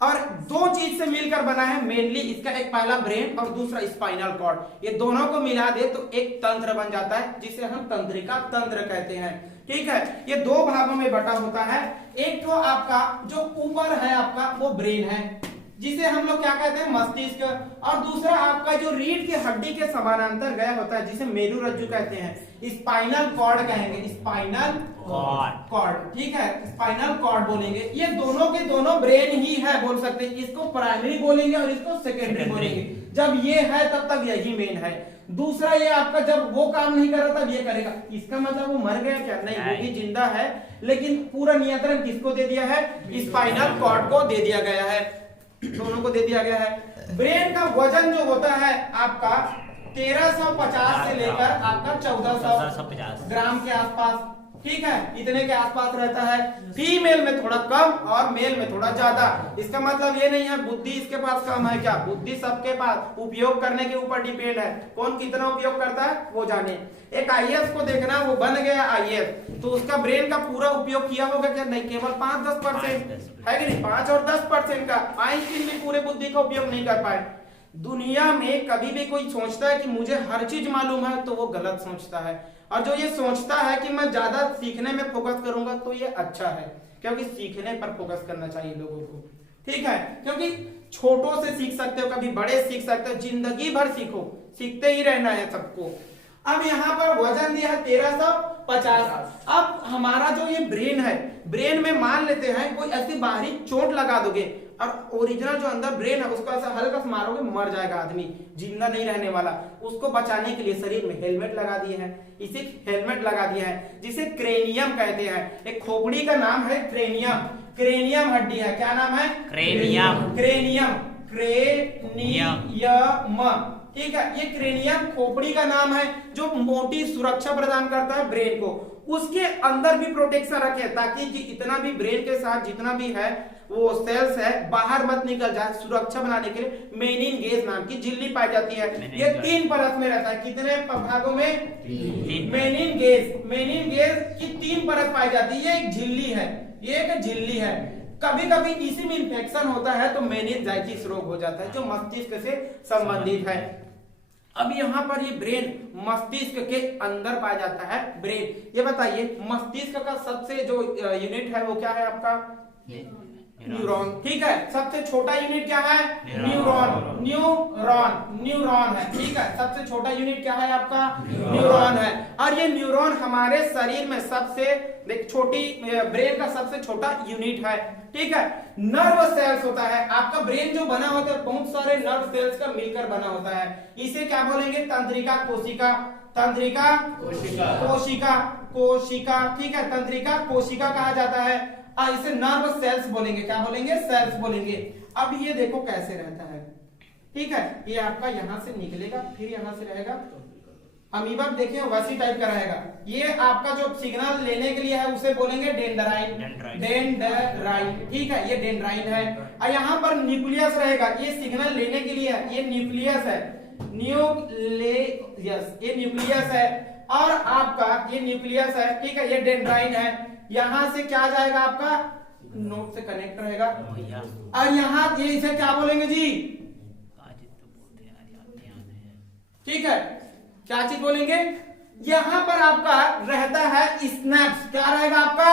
और दो चीज से मिलकर बना है मेनली इसका, एक पहला ब्रेन और दूसरा स्पाइनल कॉर्ड। ये दोनों को मिला दे तो एक तंत्र बन जाता है जिसे हम तंत्रिका तंत्र कहते हैं। ठीक है, ये दो भागों में बटा होता है। एक तो आपका जो ऊपर है आपका वो ब्रेन है जिसे हम लोग क्या कहते हैं मस्तिष्क, और दूसरा आपका जो रीढ़ की हड्डी के समानांतर गया होता है जिसे मेरुरज्जु कहते हैं, स्पाइनल कॉर्ड कहेंगे, स्पाइनल कॉर्ड। ठीक है, स्पाइनल कॉर्ड बोलेंगे। ये दोनों के दोनों ब्रेन ही है बोल सकते हैं। इसको प्राइमरी बोलेंगे और इसको सेकेंडरी बोलेंगे। जब ये है तब तक यही मेन है। दूसरा ये आपका जब वो काम नहीं कर रहा तब ये करेगा। इसका मतलब वो मर गया क्या? नहीं, वो भी जिंदा है, लेकिन पूरा नियंत्रण किसको दे दिया है? स्पाइनल कॉर्ड को दे दिया गया है, दोनों को दे दिया गया है। ब्रेन का वजन जो होता है आपका 1350 से लेकर आपका 1450 ग्राम के आसपास। ठीक है, इतने के आसपास रहता है। फीमेल में थोड़ा कम और मेल में थोड़ा ज्यादा। इसका मतलब ये नहीं है बुद्धि इसके पास कम है क्या? बुद्धि सबके पास, उपयोग करने के ऊपर डिपेंड है, कौन कितना उपयोग करता है वो जाने। एक आईएएस को देखना, वो बन गया आईएएस तो उसका ब्रेन का पूरा उपयोग किया होगा क्या? नहीं, केवल 5-10% है कि नहीं? 5 और 10% का। आइंस्टीन भी पूरे बुद्धि का उपयोग नहीं कर पाए। दुनिया में कभी भी कोई सोचता है कि मुझे हर चीज मालूम है तो वो गलत सोचता है, और जो ये सोचता है कि मैं ज्यादा सीखने में फोकस करूंगा तो ये अच्छा है, क्योंकि सीखने पर फोकस करना चाहिए लोगों को। ठीक है, क्योंकि छोटों से सीख सकते हो, कभी बड़े सीख सकते हो, जिंदगी भर सीखो, सीखते ही रहना है सबको। अब यहाँ पर वजन दिया है 1350। अब हमारा जो ये ब्रेन है, ब्रेन में मान लेते हैं कोई ऐसी बाहरी चोट लगा दोगे और ओरिजिनल जो अंदर ब्रेन है उसको ऐसा हल्का सा मारोगे, मर जाएगा आदमी, जिंदा नहीं रहने वाला। उसको बचाने के लिए शरीर में हेलमेट लगा दिए हैं, इसे हेलमेट लगा दिया है जिसे क्रेनियम कहते हैं। एक खोपड़ी का नाम है क्रेनियम, क्रेनियम हड्डी है। क्या नाम है? क्रेनियम। Cranium, cranium. ठीक है, ये क्रेनियम खोपड़ी का नाम है जो मोटी सुरक्षा प्रदान करता है ब्रेन को। उसके अंदर भी प्रोटेक्शन रखे ताकि इतना भी ब्रेन के साथ जितना भी है वो सेल्स है बाहर मत निकल जाए। सुरक्षा बनाने के लिए मेनिनगेज नाम की झिल्ली पाई जाती है। ये 3 परत में रहता है। कितने भागों में? मेनिनगेज की 3 परत पाई जाती है। ये एक झिल्ली है, ये एक झिल्ली है। कभी कभी इसी में इंफेक्शन होता है तो मेनिनजाइटिस रोग हो जाता है जो मस्तिष्क से संबंधित है। अब यहाँ पर ये ब्रेन मस्तिष्क के अंदर पाया जाता है। ब्रेन, ये बताइए मस्तिष्क का सबसे जो यूनिट है वो क्या है आपका? न्यूरॉन। ठीक है, सबसे छोटा यूनिट क्या है? न्यूरॉन। न्यूरॉन है। ठीक है, सबसे छोटा यूनिट क्या है आपका? न्यूरॉन है। और ये न्यूरॉन हमारे शरीर में सबसे छोटी, ब्रेन का सबसे छोटा यूनिट है। ठीक है, नर्व सेल्स होता है आपका। ब्रेन जो बना होता है बहुत सारे नर्व सेल्स का मिलकर बना होता है। इसे क्या बोलेंगे? तंत्रिका कोशिका। तंत्रिका कोशिका। ठीक है, तंत्रिका कोशिका कहा जाता है। इसे नर्व सेल्स बोलेंगे। क्या बोलेंगे? सेल्स बोलेंगे। अब ये देखो कैसे रहता है। ठीक है, ये आपका यहां से निकलेगा, फिर यहां से रहेगा। अमीबा देखिए वैसी टाइप का रहेगा। ये आपका जो सिग्नल लेने के लिए है उसे बोलेंगे डेंड्राइन। ठीक है, ये डेंड्राइन है। और यहाँ पर न्यूक्लियस रहेगा, ये सिग्नल लेने के लिए है। ये न्यूक्लियस है, ये न्यूक्लियस है। और आपका ये न्यूक्लियस है। ठीक है, ये डेंड्राइन है। यहां से क्या जाएगा आपका? नोड से कनेक्ट रहेगा। और यहाँ ये इसे क्या बोलेंगे जी? ठीक है, क्या चीज बोलेंगे? यहाँ पर आपका रहता है स्नैप्स। क्या रहेगा आपका?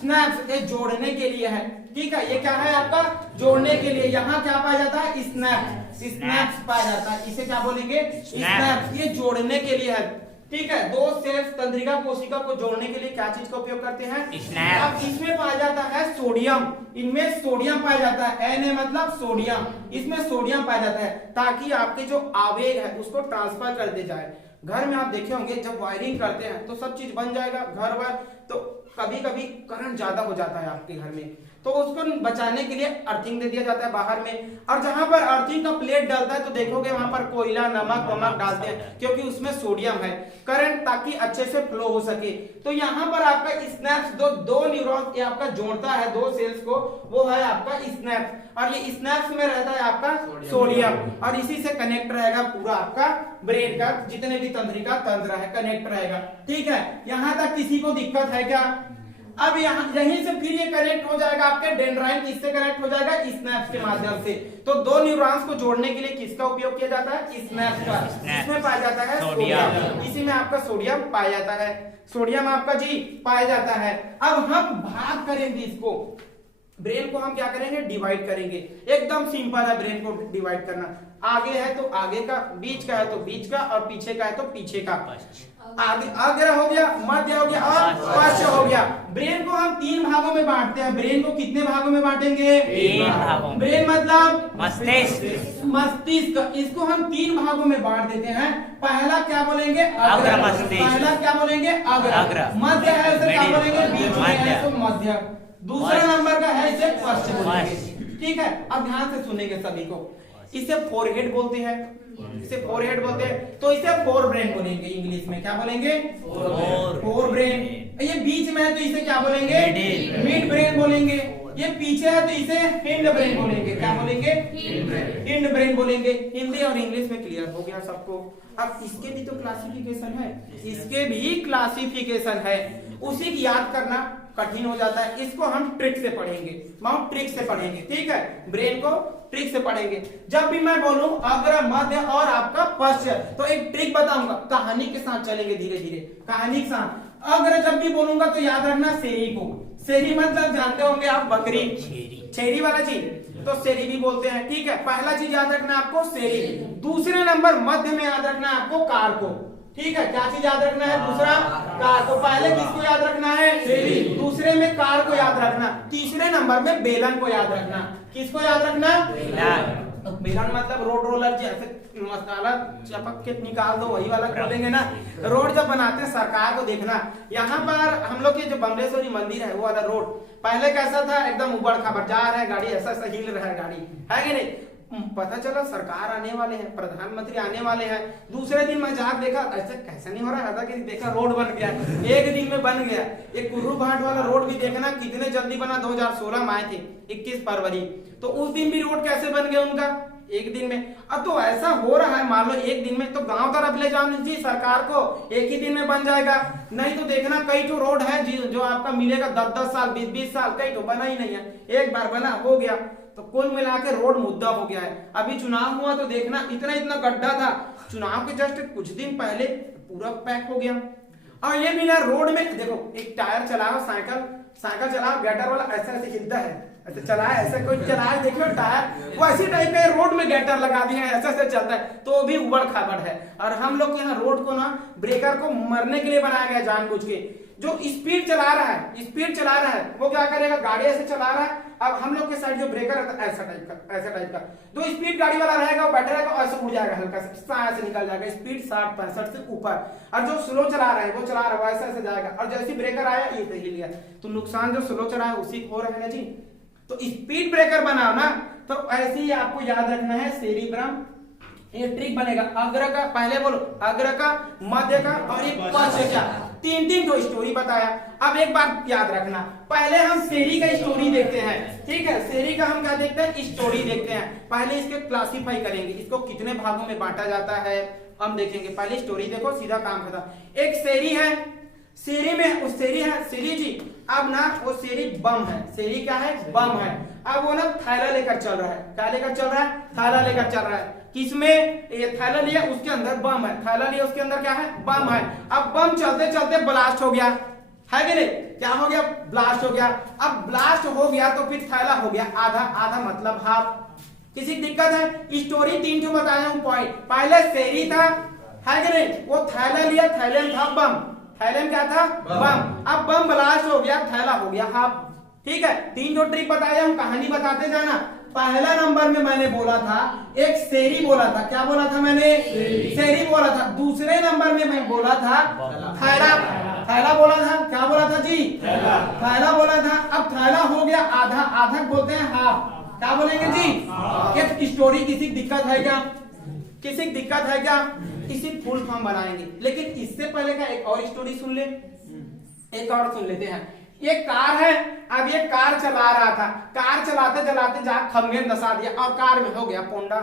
स्नैप्स। ये जोड़ने के लिए है। ठीक है, ये क्या है आपका? जोड़ने के लिए। यहाँ क्या पाया जाता है? स्नैप्स पाया जाता है। इसे क्या बोलेंगे? स्नैप्स। ये जोड़ने के लिए है। ठीक है, दो सेल्स तंत्रिका कोशिका को जोड़ने के लिए क्या चीज का उपयोग करते हैं? अब इसमें पाया जाता है सोडियम। इनमें सोडियम पाया जाता है। Na मतलब सोडियम। इसमें सोडियम पाया जाता है ताकि आपके जो आवेग है उसको ट्रांसफर कर दे जाए। घर में आप देखे होंगे जब वायरिंग करते हैं तो सब चीज बन जाएगा घर वर, तो कभी कभी करंट ज्यादा हो जाता है आपके घर में, तो उसको बचाने के लिए अर्थिंग दे दिया जाता है बाहर में। और जहां पर अर्थिंग का प्लेट डलता है तो देखोगे वहां पर कोयला नमक वमक डालते हैं क्योंकि उसमें सोडियम है, करंट ताकि अच्छे से फ्लो हो सके। तो यहाँ पर आपका स्नैप्स दो न्यूरॉन ये आपका जोड़ता है दो सेल्स को, वो है आपका स्नैप्स। और ये स्नैप्स में रहता है आपका सोडियम और इसी से कनेक्ट रहेगा पूरा आपका ब्रेन का जितने भी तंत्रिका तंत्र है कनेक्ट रहेगा। ठीक है, यहाँ तक किसी को दिक्कत है क्या? अब यहाँ यहीं से फिर ये कनेक्ट हो जाएगा आपके डेंड्राइन, किससे कनेक्ट हो जाएगा? स्नैप्स के माध्यम से। तो दो न्यूरॉन्स को जोड़ने के लिए किसका उपयोग किया जाता है? स्नैप्स का। इसमें पाया जाता है सोडियम, इसी में आपका सोडियम पाया जाता है, सोडियम आपका जी पाया जाता है। अब हम भाग करेंगे इसको, ब्रेन को हम क्या करेंगे? डिवाइड करेंगे। एकदम सिंपल है ब्रेन को डिवाइड करना, आगे है तो आगे का, बीच का है तो बीच का, और पीछे का है तो पीछे का। आगे अग्र हो गया, मध्य हो गया और पश्च हो गया। ब्रेन को हम 3 भागों में बांटते हैं। ब्रेन को कितने भागों में बांटेंगे? 3 भागों। ब्रेन मतलब मस्तिष्क, मस्तिष्क। इसको हम 3 भागों में बांट देते हैं। पहला क्या बोलेंगे? अग्र मस्तिष्क। पहला क्या बोलेंगे? अग्र। मध्य है उसे क्या बोलेंगे? बीच में है तो मध्य। दूसरा नंबर का है इसे पश्च बोलेंगे। ठीक है, अब ध्यान से सुनेंगे सभी को। इसे फोरहेड बोलते हैं, इसे फोरहेड बोलते हैं, तो इसे फोर ब्रेन बोलेंगे। इंग्लिश में क्या बोलेंगे? Fore brain. ये बीच में है तो इसे क्या बोलेंगे? मिड ब्रेन बोलेंगे। ये पीछे है तो इसे हिंड ब्रेन बोलेंगे। क्या बोलेंगे? हिंड ब्रेन बोलेंगे। हिंदी और इंग्लिश में क्लियर हो गया सबको? अब इसके भी तो क्लासिफिकेशन है, इसके भी क्लासिफिकेशन है। उसी की याद करना कठिन हो जाता है, इसको हम ट्रिक से पढ़ेंगे, माउंट ट्रिक से पढ़ेंगे। ठीक है, ब्रेन को ट्रिक से पढ़ेंगे। जब भी मैं बोलूं अग्र, मध्य और आपका पश्च, तो एक ट्रिक बताऊंगा, कहानी के साथ चलेंगे धीरे धीरे, कहानी के साथ। अग्र जब भी बोलूंगा तो याद रखना सेरी को। सेरी मतलब जानते होंगे आप, बकरी, छेरी वाला चीज, तो सेरी भी बोलते हैं। ठीक है, पहला चीज याद रखना आपको सेरी। दूसरे नंबर मध्य में याद रखना आपको कार को। ठीक है, क्या चीज याद रखना है? दूसरा कार। तो पहले किसको याद रखना है? सेरी। दूसरे में कार को याद रखना। तीसरे नंबर में बेलन को याद रखना। किसको याद रखना? बेलन मतलब रोड रोलर, जैसे मसाला चपक के निकाल दो वही वाला खोलेंगे ना। रोड जब बनाते हैं सरकार को देखना, यहाँ पर हम लोग के जो बमलेश्वरी मंदिर है वो वाला रोड पहले कैसा था? एकदम उबड़ खाबड़, जा रहा है गाड़ी, ऐसा ऐसा हिल रहा है गाड़ी, है कि नहीं? पता चला सरकार आने वाले हैं, प्रधानमंत्री आने वाले हैं। दूसरे दिन मैं जाकर देखा ऐसा कैसा नहीं हो रहा था कि देखा रोड बन गया, एक दिन में बन गया। एक कुर्रू भाट वाला रोड भी देखना कितने जल्दी बना, 2016 में आए थे 21 फरवरी, तो उस दिन भी रोड कैसे बन गया उनका? एक दिन में। अब तो ऐसा हो रहा है, मान लो एक दिन में, तो गांव तरफ ले जाओ जी सरकार को, एक ही दिन में बन जाएगा। नहीं तो देखना कई तो रोड है जो आपका मिलेगा 10-10 साल, 20-20 साल, कई तो बना ही नहीं है, एक बार बना हो गया। तो कुल मिलाकर रोड मुद्दा हो गया है। अभी चुनाव हुआ तो देखना इतना इतना गड्ढा था, चुनाव के जस्ट कुछ दिन पहले पूरा पैक हो गया। और ये भी ना रोड में देखो, एक टायर चलाओ, साइकिल चलाओ, गटर वाला ऐसा ऐसे हिलता है, ऐसे चलाए, ऐसे कोई चलाए, देखो टायर वो ऐसी टाइप के रोड में गटर लगा दिए हैं, ऐसे ऐसे चलता है, तो भी उबड़ खाबड़ है। और हम लोग यहाँ रोड को ना ब्रेकर को मरने के लिए बनाया गया जानबूझ के। जो स्पीड चला रहा है वो क्या करेगा? गाड़ी ऐसे चला रहा है, अब हम लोग के साइड जो ब्रेकर है ऐसा टाइप का, जो स्पीड गाड़ी वाला रहेगा वो बैठा रहेगा, ऐसे उड़ जाएगा, हल्का सा ऐसे निकल जाएगा, स्पीड 60-65 से ऊपर। और जो स्लो चला रहा है वो ऐसे ऐसे जाएगा, और जैसे ब्रेकर आया ये तो हिल गया। तो नुकसान जो स्लो चला है उसी को हो रहा है ना जी। तो स्पीड ब्रेकर बनाओ ना, तो ऐसे ही आपको याद रखना है सेरिब्रम। ये ट्रिक बनेगा, अग्र का, पहले बोलो अग्र का, मध्य का और एक पश्च का, 3-3 तो स्टोरी बताया। अब एक बात याद रखना, पहले हम सेरी का स्टोरी देखते हैं। ठीक है, सेरी का हम क्या देखते हैं? स्टोरी देखते हैं। पहले इसके क्लासिफाई करेंगे, इसको कितने भागों में बांटा जाता है हम देखेंगे। पहले स्टोरी देखो, सीधा काम खत्म। एक सेरी है, सेरी में उस सेरी है, सेरी जी, अब ना वो सेरी बम है, सेरी क्या है? बम है। अब वो ना थैला लेकर चल रहा है, क्या लेकर चल रहा है? थैला लेकर चल रहा है। किसमें? ये थैला लिया, उसके अंदर बम है, थैला लिया, उसके अंदर क्या है? बम है। अब बम चलते चलते ब्लास्ट हो गया, है कि नहीं? क्या हो गया? ब्लास्ट हो गया। अब ब्लास्ट हो गया तो फिर थैला हो गया आधा, आधा मतलब हाफ। किसी दिक्कत है? स्टोरी 3 जो बताया हूं पॉइंट। पहले सेरी था, है कि नहीं? वो थैला लिया, थैले में था बम, थैले में क्या था? बम। अब बम ब्लास्ट हो गया, थैला हो गया हाफ। ठीक है, 3 जो ट्रिक बताया हूं, कहानी बताते जाना। पहला नंबर में मैंने बोला था एक सेरी बोला था, क्या बोला था मैंने? सेरी बोला था। दूसरे नंबर में मैं बोला था थैला, थैला बोला था, क्या बोला था जी? थैला बोला था। अब थैला हो गया आधा, आधा बोलते हैं हाफ, क्या बोलेंगे जी? एक स्टोरी किसी दिक्कत है क्या? किसी दिक्कत है क्या? इसी फुल फॉर्म बनाएंगे, लेकिन इससे पहले का एक और स्टोरी सुन ले, एक और सुन लेते हैं। ये कार है, अब ये कार चला रहा था, कार चलाते चलाते जा खंभे में दसा दिया और कार में हो गया पोंडा।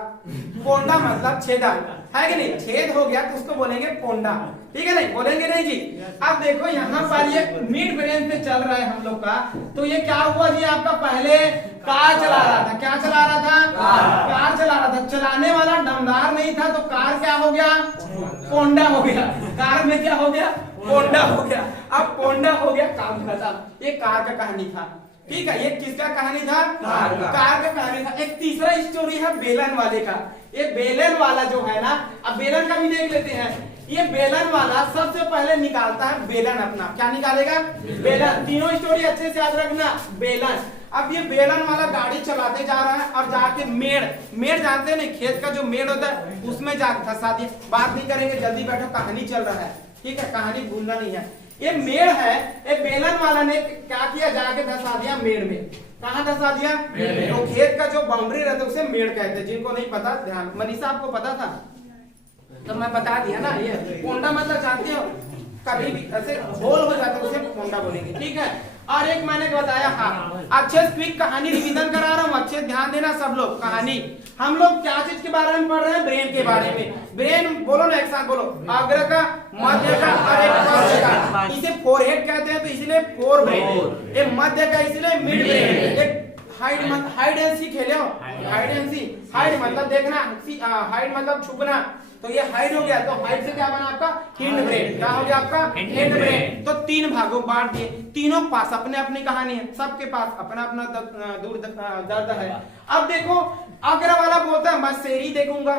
पोंडा मतलब छेदा है कि नहीं, छेद हो गया तो उसको बोलेंगे पोंडा, ठीक है नहीं, बोलेंगे नहीं जी। अब देखो यहाँ पर ये मिड ब्रेन पे चल रहा है हम लोग का, तो ये क्या हुआ जी, आपका पहले कार चला रहा था, क्या चला रहा था, कार चला रहा था, चलाने वाला दमदार नहीं था तो कार क्या हो गया, पोंडा हो गया, कार में क्या हो गया, पोंडा हो गया। अब पोंडा हो गया, काम खत्म। ये कार का कहानी था, ठीक है। ये किसका कहानी था, कार का कहानी था। एक तीसरा स्टोरी है बेलन वाले का। ये बेलन वाला जो है ना, अब बेलन का भी देख लेते हैं। ये बेलन वाला सबसे पहले निकालता है बेलन अपना, क्या निकालेगा, बेलन। तीनों स्टोरी अच्छे से याद रखना, बेलन। अब ये बेलन वाला गाड़ी चलाते जा रहा है और जाके मेड़ जानते हैं ना, खेत का जो मेड़ होता है उसमें जाके धंसा दिया। बात नहीं करेंगे, जल्दी बैठो, कहानी चल रहा है, ठीक है, कहानी भूलना नहीं है। ये मेड़ है, ये बेलन वाला ने क्या किया, जाके धंसा दिया मेड़ में। कहाँ धंसा दिया, तो खेत का जो बाउंड्री रहता है उसे मेड़ कहते हैं। जिनको नहीं पता ध्यान, मनीषा आपको पता था तो मैं बता दिया ना। ये पोंडा मतलब जानते हो, कभी भी ऐसे होल हो जाता है उसे पोंडा बोलेंगे, ठीक है। और एक मैंने बताया, हाँ अच्छे क्विक कहानी रिवीजन करा रहा हूँ, अच्छे ध्यान देना सब लोग। कहानी हम लोग क्या चीज के बारे में पढ़ रहे हैं, ब्रेन के बारे में। ब्रेन बोलो ना, एक साथ बोलो, अग्र का, मध्य का और एक पश्च का। इसे फोरहेड कहते हैं तो इसलिए फोर ब्रेन, ये मध्य का इसलिए मिड ब्रेन। एक हाइड एंड सीक खेले हो, हाइड एंड सीक, हाइड मतलब देखना, हाइड मतलब छुपना, तो ये हाइड हो गया, तो हाइड से क्या बना आपका, हिंड ब्रेन। क्या हो गया आपका, हिंड ब्रेन। तो तीन भागों बांट दिए, तीनों के पास अपने अपनी कहानी है, सबके पास अपना अपना दूर दर्द है। अब देखो, अग्र वाला बोलता है मैं शेरी देखूंगा,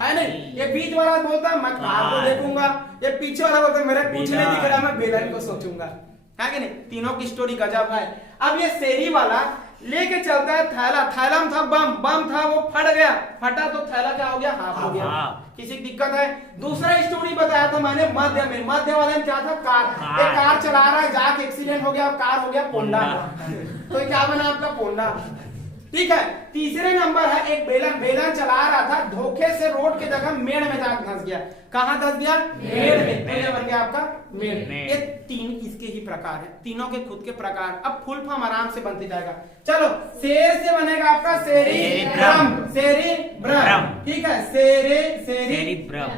है नहीं, ये बीच वाला बोलता है मैं कार को देखूंगा, ये पीछे वाला बोलता है मेरा कुछ नहीं दिख रहा, मैं बेलन को सोचूंगा, है कि नहीं। तीनों की स्टोरी गजब है। अब ये शेरी वाला लेके चलता है थैला, थैला में था बम था, वो फट गया, फटा तो थैला क्या हो गया, हाफ हो गया। किसी की दिक्कत है। दूसरा स्टोरी बताया था मैंने मध्य में, मध्य वाले में क्या था, कार। एक कार चला रहा है, जाके एक्सीडेंट हो गया, कार हो गया पोंडा, तो क्या बना आपका, पोंडा, ठीक है। तीसरे नंबर है एक बेलन चला रहा था, धोखे से रोड के जगह मेड़ में जाकर धंस गया। कहाँ धंस गया, मेड़ में, तो ये बन गया आपका मेड़। ये तीन इसके ही प्रकार है, तीनों के खुद के प्रकार। अब फुल फॉर्म आराम से बनते जाएगा। चलो, शेर से बनेगा आपका सेरिब्रम, सेरिब्रम, ठीक है, सेरिब्रम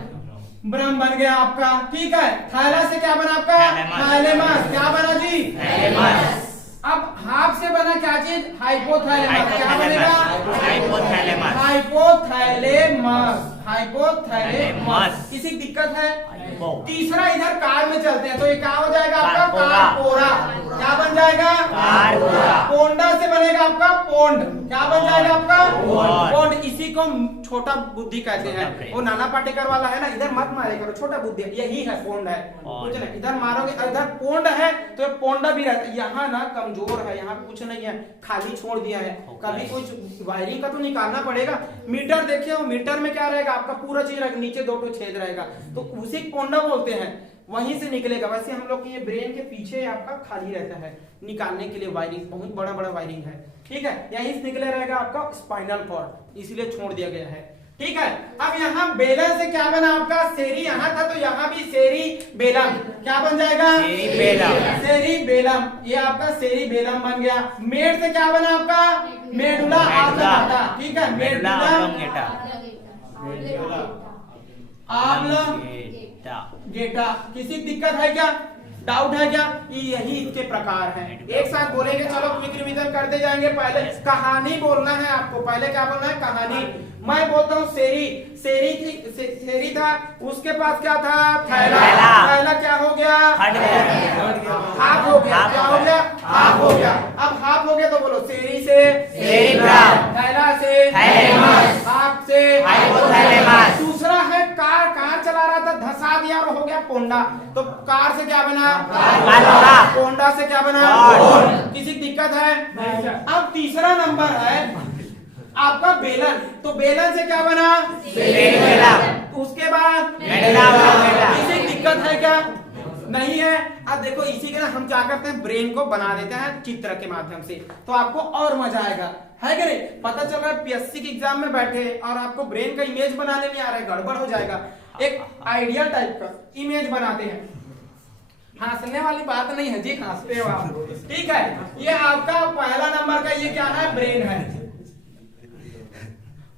बन गया आपका, ठीक है। थैला से क्या बना आपका, थैलेमस, क्या बना जी, थैलेमस। अब हाफ से बना क्या चीज, हाइपोथैलेमस, क्या बनेगा, हाइपोथैलेमस, हाइपोथैलेमस, हाइपोथैलेमस। किसी की दिक्कत है। तीसरा इधर कार में चलते हैं, तो ये क्या हो जाएगा आपका, कारपोरा, क्या बन जाएगा, कारपोरा। पोंडा से बनेगा आपका पोंड, क्या बन जाएगा आपका, पोंड। इसी को छोटा बुद्धि कहते हैं। वो नाना पाटेकर वाला है ना, इधर मत मारे करो, छोटा बुद्धि, यही है पोंड है, कुछ नहीं। इधर मारोगे, इधर पोंड है तो पोंडा भी रहता है। यहाँ ना कमजोर है, यहाँ कुछ नहीं है, खाली छोड़ दिया है। कभी कुछ वायरिंग का तो निकालना पड़ेगा। मीटर देखिए, मीटर में क्या रहेगा आपका, पूरा चीज रहेगा, नीचे दो छेद रहेगा, तो उसी पोंडा बोलते हैं, वहीं से निकलेगा। वैसे हम लोग ये ब्रेन के पीछे आपका खाली रहता है, निकालने के लिए वायरिंग, बहुत बड़ा बड़ा वायरिंग है, ठीक है। यहीं से निकले रहेगा आपका स्पाइनल कॉर्ड, इसलिए छोड़ दिया गया है, ठीक है। अब यहाँ बेलन से क्या बना आपका, सेरी यहाँ था तो यहाँ भी सेरी बेलम, क्या बन जाएगा, सेरी बेलम। ये आपका सेरी बेलम बन गया। मेड से क्या बना आपका, मेडुला ऑब्लोंगेटा, ठीक है, मेडुला ऑब्लोंगेटा। किसी दिक्कत है क्या, डाउट है क्या, यही इसके प्रकार हैं। एक साथ बोलेंगे, चलो क्विक रिवीजन करते जाएंगे। पहले कहानी बोलना है आपको, पहले क्या बोलना है, कहानी। मैं बोलता हूँ सेरी था, उसके पास क्या था, थैला, थैला क्या हो गया, हाफ हो गया, क्या हो गया, हाफ हो गया। अब हाफ हो गया तो बोलो, सेरी से सेरिब्रम, थैला से थैलेमस, हाफ से हाइपोथैलेमस। दूसरा है कार, कार चला रहा था, धंसा दिया और हो गया पोंडा, तो कार से क्या बना, पोंडा से क्या बना, किसी दिक्कत है। अब तीसरा नंबर है आपका बेलन, तो बेलन से क्या बना, उसके बाद किसी दिक्कत है क्या, नहीं है। अब देखो, इसी के ना हम क्या करते हैं, ब्रेन को बना देते हैं चित्र के माध्यम से, तो आपको और मजा आएगा, है कि नहीं। पता चल रहा है पीएससी के एग्जाम में बैठे और आपको ब्रेन का इमेज बनाने नहीं आ रहा है, गड़बड़ हो जाएगा। एक आइडिया टाइप का इमेज बनाते हैं, हंसने वाली बात नहीं है जी, हंसते हो आप, ठीक है। ये आपका पहला नंबर का ये क्या है, ब्रेन है।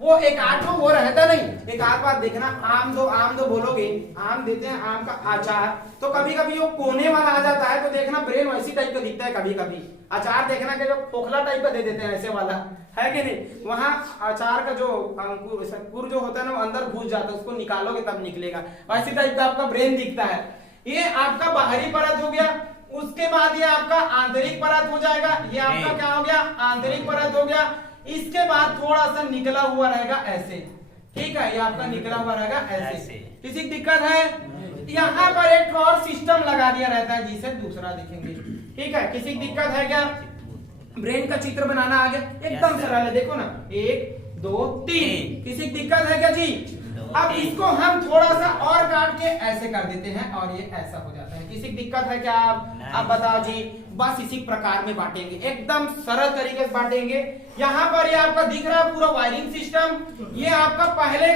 वो एक आध तो वो रहता नहीं। एक आध बात देखना, आम दो बोलोगे, आम देते हैं आम का अचार, तो कभी कभी वो कोने वाला आ जाता है तो देखना ब्रेन वैसी टाइप का दिखता है। कभी कभी अचार देखना कि जो खोखला टाइप का दे देते हैं ऐसे वाला, है कि नहीं? वहां अचार का जो अंकुर जो होता है ना वो अंदर घुस जाता है, उसको निकालोगे तब निकलेगा। वैसी टाइप का आपका ब्रेन दिखता है। ये आपका बाहरी परत हो गया। उसके बाद ये आपका आंतरिक परत हो जाएगा। ये आपका क्या हो गया? आंतरिक परत हो गया। इसके बाद थोड़ा सा निकला हुआ रहेगा ऐसे, ठीक है? ये आपका निकला हुआ रहेगा ऐसे। किसी की दिक्कत है? यहाँ पर एक और सिस्टम लगा दिया रहता है जिसे दूसरा दिखेंगे, ठीक है? किसी की दिक्कत है क्या? ब्रेन का चित्र बनाना आ गया, एकदम सरल है। देखो ना, 1 2 3। किसी की दिक्कत है क्या जी? अब इसको हम थोड़ा सा और काट के ऐसे कर देते हैं और ये ऐसा हो जाता है। किसी की दिक्कत है क्या? आप बताओ जी। बस इसी प्रकार में बांटेंगे, एकदम सरल तरीके से बांटेंगे। यहाँ पर ये आपका दिख रहा है पूरा वायरिंग सिस्टम। ये आपका पहले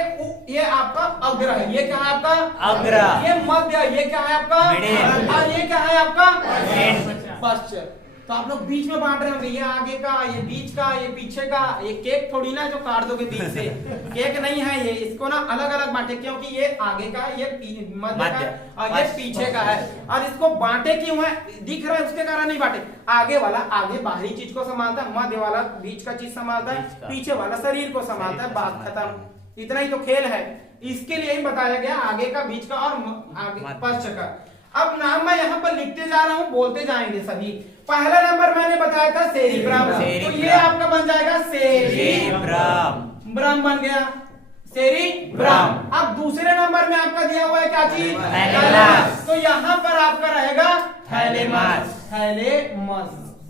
ये आपका अग्र है। ये क्या है आपका? अग्र। ये मध्य। ये क्या है आपका? और ये क्या है आपका? पश्च। तो आप लोग बीच में बांट रहे होंगे, ये आगे का, ये बीच का, ये पीछे का। ये केक थोड़ी ना जो काट दोगे बीच से, केक नहीं है ये। इसको ना अलग अलग बांटे, क्योंकि ये आगे का, ये मध्य का और ये पीछे का है। और इसको बांटे क्यों है? दिख रहा है उसके कारण नहीं बांटे। आगे वाला आगे बाहरी चीज को संभालता है, मध्य वाला बीच का चीज संभालता है, पीछे वाला शरीर को संभालता है। बात खत्म। इतना ही तो खेल है। इसके लिए ही बताया गया आगे का, बीच का और आगे पश्च का। अब नाम मैं यहाँ पर लिखते जा रहा हूँ, बोलते जाएंगे सभी। पहला नंबर मैंने बताया था सेरिब्रम, तो ये आपका बन जाएगा सेरिब्रम। ब्रम बन गया, सेरिब्रम। अब दूसरे नंबर में आपका दिया हुआ है क्या चीज? थैलेमस। तो यहाँ पर आपका रहेगा थैलेमस। थैलेमस,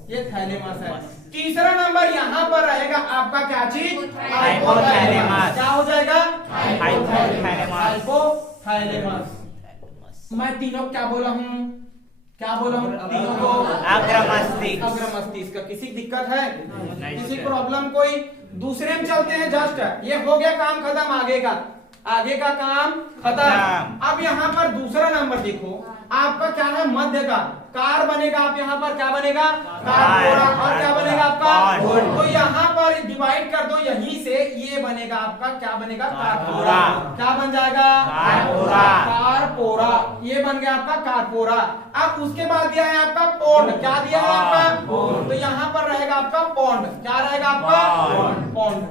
ये थैलेमस है। तीसरा नंबर यहाँ पर रहेगा आपका क्या चीज? हाइपोथैलेमस। क्या हो जाएगा? हाइपोथैलेमस। मैं तीनों क्या बोला हूँ? क्या बोला हूँ? तीनों को अग्र मस्तिष्क। अग्र मस्तिष्क। किसी की दिक्कत है? किसी प्रॉब्लम कोई? दूसरे में चलते हैं। जस्ट ये हो गया काम खत्म। आगे का, आगे का काम खत्म। अब यहाँ पर दूसरा नंबर देखो, आपका क्या है? मध्य का कार बनेगा। आप यहाँ पर क्या बनेगा? कारपोरा। और क्या बनेगा आपका? तो यहाँ पर डिवाइड कर दो, यहीं से ये बनेगा आपका क्या बनेगा? कारपोरा। क्या बन जाएगा? कारपोरा। कारपोरा, ये बन गया आपका कारपोरा। अब उसके बाद दिया है आपका पोंड। क्या दिया है आपका? तो यहाँ पर रहेगा आपका पोंड। क्या रहेगा आपका? पोंड।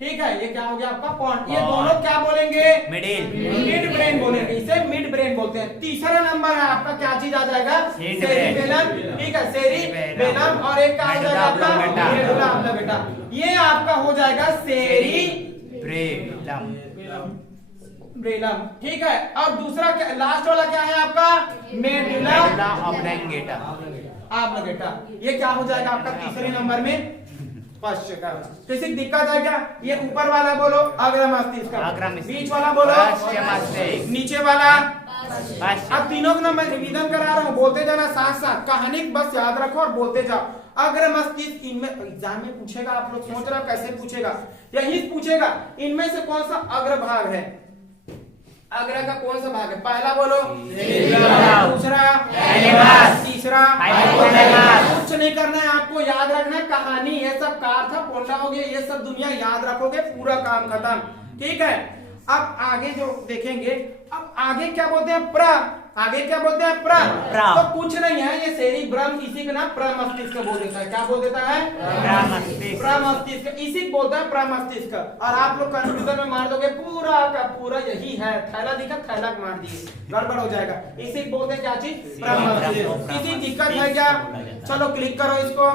ठीक है, ये क्या हो गया आपका? पोंड। ये दोनों क्या बोलेंगे? मिड ब्रेन बोलेंगे। इसे मिड ब्रेन बोलते हैं। तीसरा नंबर है आपका क्या चीज आ जाएगा? सेरिबेलम। ठीक है, सेरिबेलम। और एक क्या हो जाएगा आपका? मेडुला ऑब्लिंगेटा। ये आपका हो जाएगा सेरिब्रेलम। ब्रेलम। ठीक है, और दूसरा क्या, लास्ट वाला क्या है आपका? मेडुला ऑब्लिंगेटा। ऑब्लिंगेटा। ये क्या हो जाएगा आपका तीसरे नंबर में? पश्च का। किसी की दिक्कत है क्या? ये ऊपर वाला बोलो अग्र मस्तिष्क, बीच वाला बोलो पश्च मस्तिष्क, नीचे वाला पश्च। अब तीनों का मैं रिवीजन करा रहा हूँ, बोलते जाना साथ साथ। कहानी बस याद रखो और बोलते जाओ। अग्र मस्तिष्क, इनमें एग्जाम में पूछेगा। आप लोग सोच रहे हो कैसे पूछेगा? यही पूछेगा, इनमें से कौन सा अग्र भाग है? अग्र का कौन सा भाग है? पहला बोलो दूसरा थैलेमस, तीसरा हाइपोथैलेमस। कुछ नहीं करना है आपको, याद रखना है कहानी। ये सब कार था, पोंडा हो गया, ये सब दुनिया याद रखोगे, पूरा काम खत्म। ठीक है, अब आगे जो देखेंगे, अब आगे क्या बोलते हैं? प्र। आगे क्या बोलते हैं? प्र। तो कुछ नहीं है, ये सेरिब्रम, इसी का नाम प्रमस्तिष्क बोल देता है। क्या बोल देता है? प्रमस्तिष्क। प्रमस्तिष्क, इसी को बोलता है प्रमस्तिष्क। और आप लोग कंप्यूटर में मार दोगे, पूरा का पूरा यही है। थैला दिखा, थैला मार दिए, गड़बड़ हो जाएगा। इसी को बोलते हैं क्या चीज? प्रमस्तिष्क। किसी दिक्कत है क्या? चलो क्लिक करो इसको।